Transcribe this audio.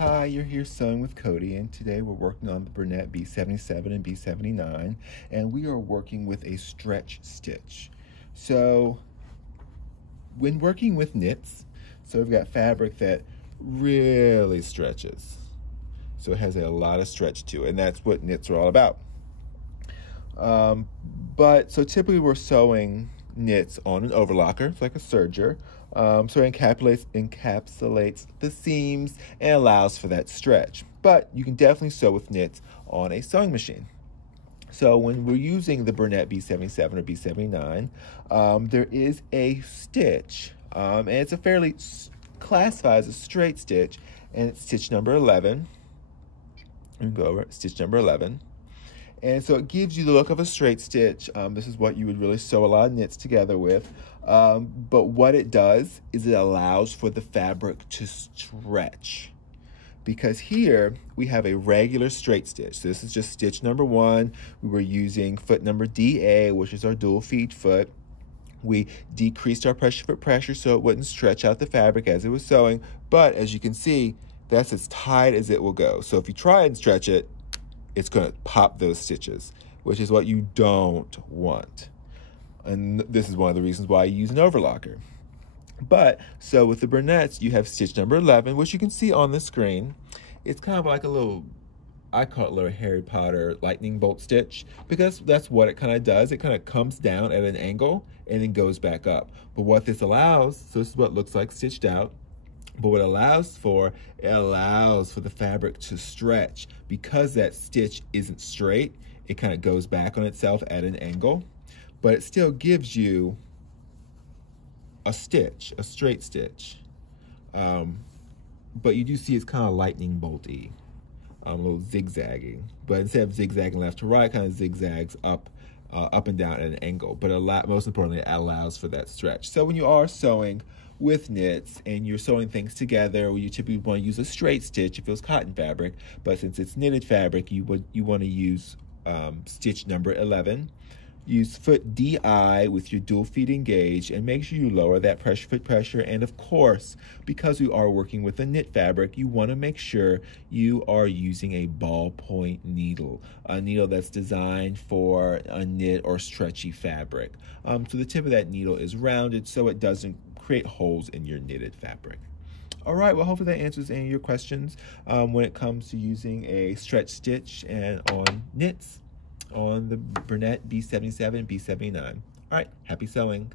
Hi, you're here sewing with Cody, and today we're working on the bernette b77 and b79, and we are working with a stretch stitch. So when working with knits, so we've got fabric that really stretches. So it has a lot of stretch to it, and that's what knits are all about. So typically we're sewing knits on an overlocker, it's like a serger. So it encapsulates the seams and allows for that stretch. But you can definitely sew with knits on a sewing machine. So when we're using the bernette b77 or b79, there is a stitch, and it's a fairly classified as a straight stitch, and it's stitch number 11. You can go over it, stitch number 11. And so it gives you the look of a straight stitch. This is what you would really sew a lot of knits together with. But what it does is it allows for the fabric to stretch. Because here we have a regular straight stitch. So this is just stitch number 1. We were using foot number DA, which is our dual feed foot. We decreased our pressure foot pressure so it wouldn't stretch out the fabric as it was sewing. But as you can see, that's as tight as it will go. So if you try and stretch it, it's going to pop those stitches, which is what you don't want. And this is one of the reasons why you use an overlocker. But, so with the bernettes, you have stitch number 11, which you can see on the screen. It's kind of like a little, I call it a little Harry Potter lightning bolt stitch, because that's what it kind of does. It kind of comes down at an angle and then goes back up. But what this allows, so this is what it looks like stitched out. But what it allows for the fabric to stretch. Because that stitch isn't straight, it kind of goes back on itself at an angle, but it still gives you a stitch, a straight stitch. But you do see it's kind of lightning bolty, a little zigzagging. But instead of zigzagging left to right, kind of zigzags up and down at an angle. But most importantly, it allows for that stretch. So when you are sewing with knits and you're sewing things together, you typically want to use a straight stitch if it was cotton fabric, but since it's knitted fabric, you want to use stitch number 11. Use foot DI with your dual feet engaged, and make sure you lower that pressure foot pressure. And of course, because we are working with a knit fabric, you want to make sure you are using a ballpoint needle, a needle that's designed for a knit or stretchy fabric. So the tip of that needle is rounded so it doesn't create holes in your knitted fabric. All right, well, hopefully that answers any of your questions when it comes to using a stretch stitch and on knits on the bernette b77 and b79. All right, happy sewing.